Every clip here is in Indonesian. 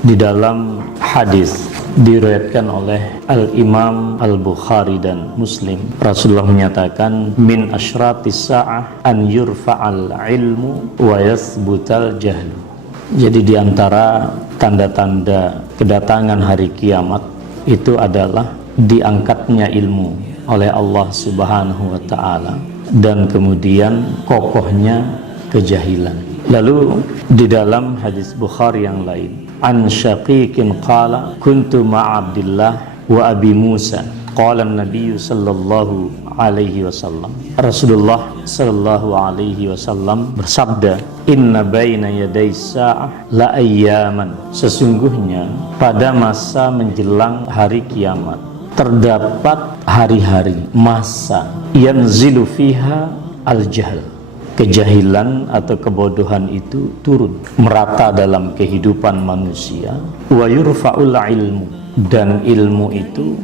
Di dalam hadis diriwayatkan oleh Al-Imam Al-Bukhari dan Muslim, Rasulullah menyatakan, min asyratis sa'ah an yurfa'al ilmu wa yathbutal jahlu. Jadi di antara tanda-tanda kedatangan hari kiamat itu adalah diangkatnya ilmu oleh Allah Subhanahu wa ta'ala dan kemudian kokohnya kejahilan. Lalu di dalam hadis Bukhari yang lain, an Syaqiqin qala kuntu ma'abdillah wa abi Musa qala an-nabiy sallallahu alaihi wasallam. Rasulullah sallallahu alaihi wasallam bersabda, inna baina yaday sa'ah la ayyaman, sesungguhnya pada masa menjelang hari kiamat terdapat hari-hari, masa yanzilu fiha al-jahl, kejahilan atau kebodohan itu turun merata dalam kehidupan manusia, wa yurfa'ul ilmu, dan ilmu itu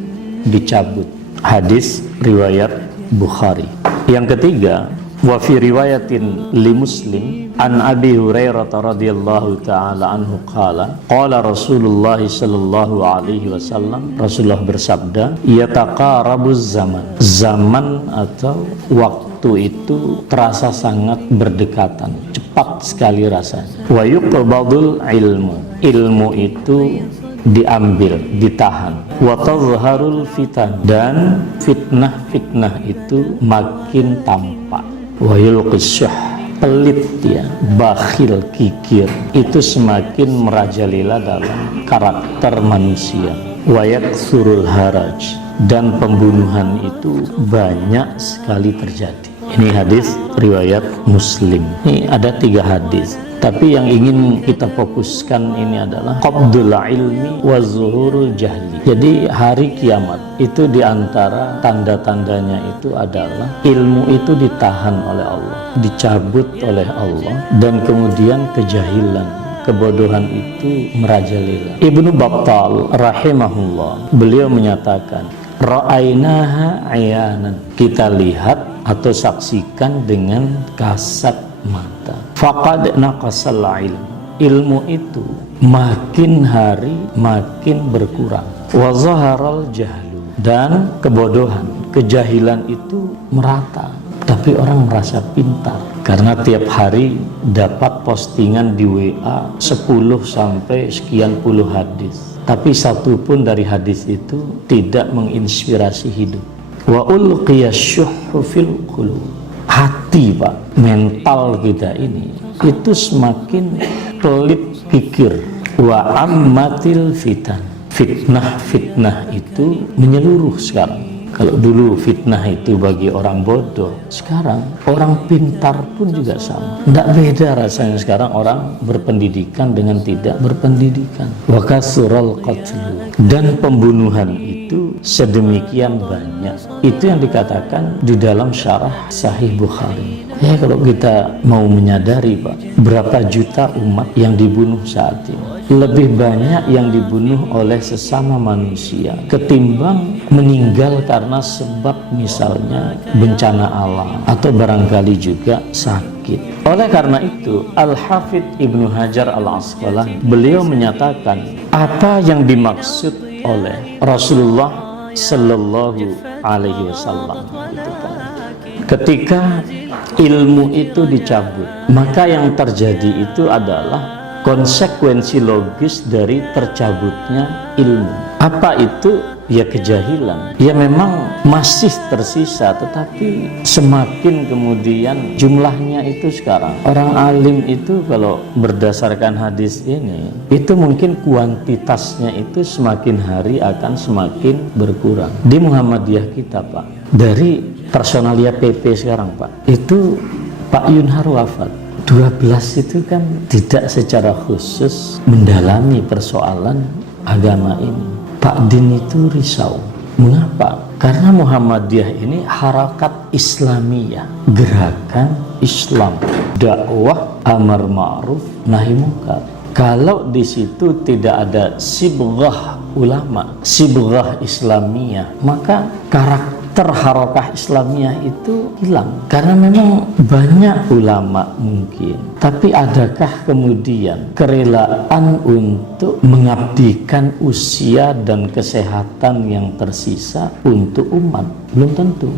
dicabut. Hadis riwayat Bukhari. Yang ketiga, wa fi riwayatin li Muslim an Abi Hurairah radhiyallahu taala anhu qala qala Rasulullah sallallahu alaihi wasallam, Rasulullah bersabda, yataqarabuz zaman atau waktu itu terasa sangat berdekatan, cepat sekali rasanya. Wa yuqbadul ilmu itu diambil, ditahan. Wa tazharul fitan, dan fitnah itu makin tampak. Wa yulqis syuh, pelit dia, bakhil, kikir, itu semakin merajalela dalam karakter manusia. Wa yaksurul haraj, dan pembunuhan itu banyak sekali terjadi. Ini hadis riwayat Muslim. Ini ada 3 hadis, tapi yang ingin kita fokuskan ini adalah qabdul ilmi wa zuhurul jahli. Jadi hari kiamat itu diantara tanda-tandanya itu adalah ilmu itu ditahan oleh Allah, dicabut oleh Allah, dan kemudian kejahilan, kebodohan itu merajalela. Ibnu Battal rahimahullah, beliau menyatakan, ra'ainaha ayanan, kita lihat atau saksikan dengan kasat mata. Faqad naqasal ilmu itu makin hari makin berkurang. Wa zaharal jahlu, dan kebodohan, kejahilan itu merata. Tapi orang merasa pintar karena tiap hari dapat postingan di WA 10 sampai sekian puluh hadis, tapi satu pun dari hadis itu tidak menginspirasi hidup. Wa ulqiya syuhhu fil qulub, hati Pak, mental kita ini itu semakin pelit pikir. Wa ammatil fitan, fitnah itu menyeluruh sekarang. Kalau dulu fitnah itu bagi orang bodoh, sekarang orang pintar pun juga sama. Tidak beda rasanya sekarang orang berpendidikan dengan tidak berpendidikan. Wa kasural qatlu, dan pembunuhan itu sedemikian banyak. Itu yang dikatakan di dalam syarah Sahih Bukhari. Ya, kalau kita mau menyadari Pak, berapa juta umat yang dibunuh saat ini, lebih banyak yang dibunuh oleh sesama manusia ketimbang meninggal karena sebab misalnya bencana alam atau barangkali juga sakit. Oleh karena itu, Al-Hafidh Ibnu Hajar Al-Asqalani, beliau menyatakan apa yang dimaksud oleh Rasulullah Sallallahu Alaihi Wasallam gitu kan. Ketika ilmu itu dicabut, maka yang terjadi itu adalah konsekuensi logis dari tercabutnya ilmu. Apa itu? Ya kejahilan. Ya memang masih tersisa, tetapi semakin kemudian jumlahnya itu sekarang. Orang alim itu kalau berdasarkan hadis ini, itu mungkin kuantitasnya itu semakin hari akan semakin berkurang. Di Muhammadiyah kita Pak, dari personalia PP sekarang Pak, itu Pak Yunhar wafat 12 itu kan tidak secara khusus mendalami persoalan agama ini. Pak Din itu risau. Mengapa? Karena Muhammadiyah ini harakat Islamiyah, gerakan Islam, dakwah amar ma'ruf nahi munkar. Kalau di situ tidak ada sibghah ulama, sibghah Islamiyah, maka karakter terharokah Islamiyah itu hilang. Karena memang banyak ulama mungkin, tapi adakah kemudian kerelaan untuk mengabdikan usia dan kesehatan yang tersisa untuk umat? Belum tentu.